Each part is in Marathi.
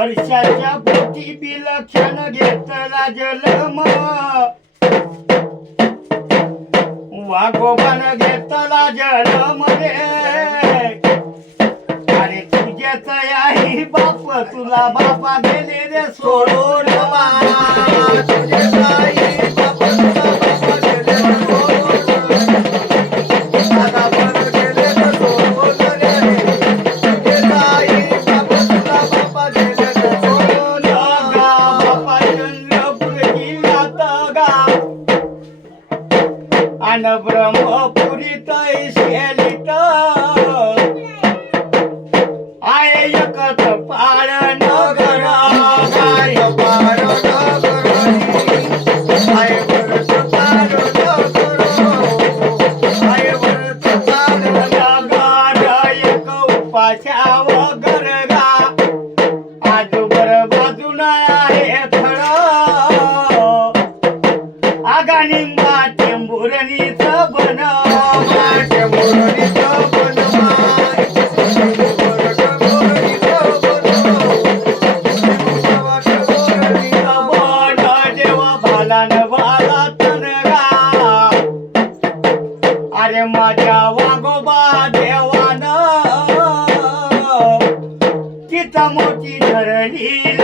वर्षाच्या पोटी बिलक्षण घेतला जलम वाघोबान घेतला जलम रे. अरे तुझ्याच आई बाप तुला बापा गेले रे सोडून बापा no promo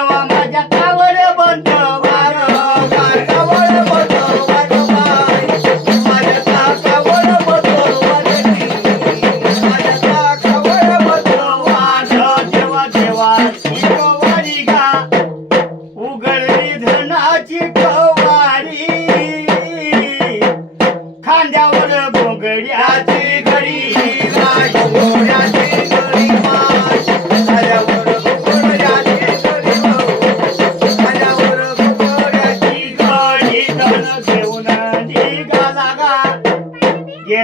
தேவா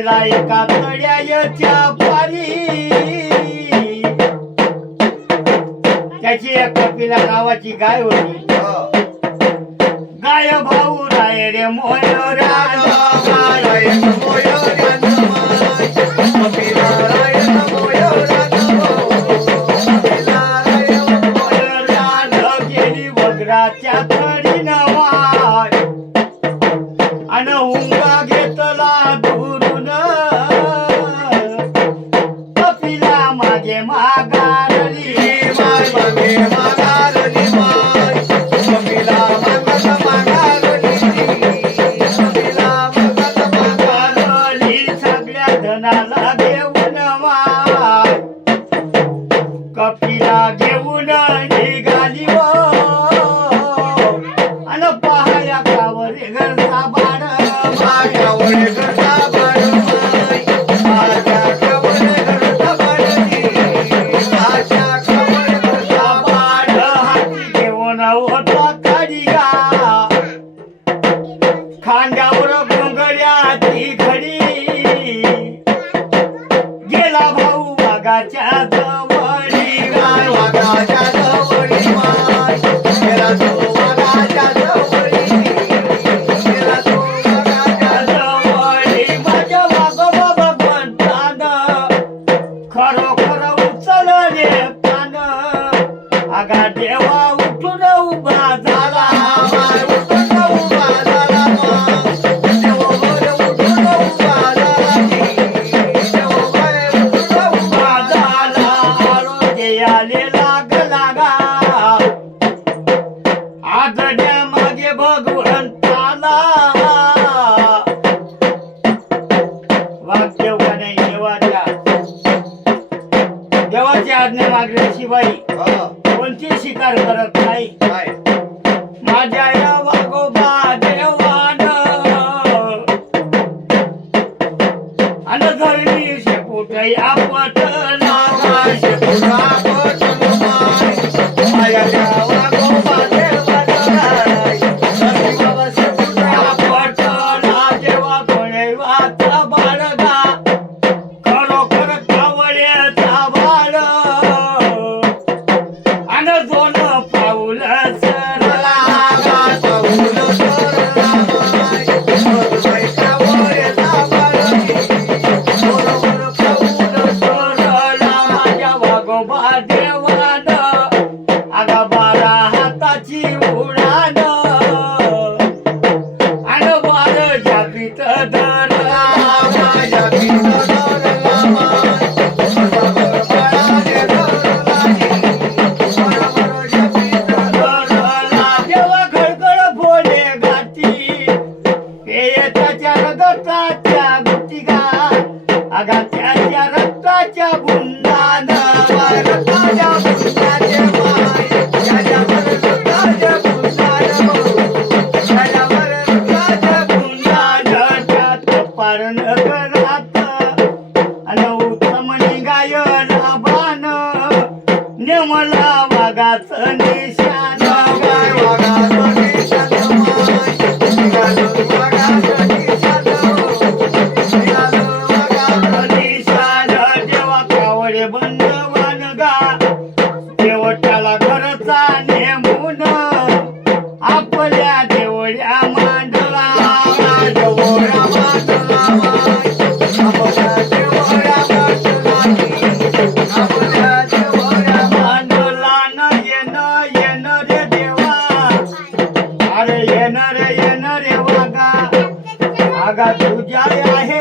गेला एका तड्याच्या पारी. त्याची एक कपिला नावाची गाय होती. गाय भाऊ राय रे मोय गेली हाती घेऊन होता काढिया खांद्यावर गोंगड्याची घडी. गेला भाऊ वाघाच्या आजड्या मागे भगवंताला वाक्य नाही देवाच्या. देवाची आज्ञा मागल्याशिवाय कोणती शिकार करत नाही. माझ्या உழாத i don't Hatsani. जगात उजाळे आहे.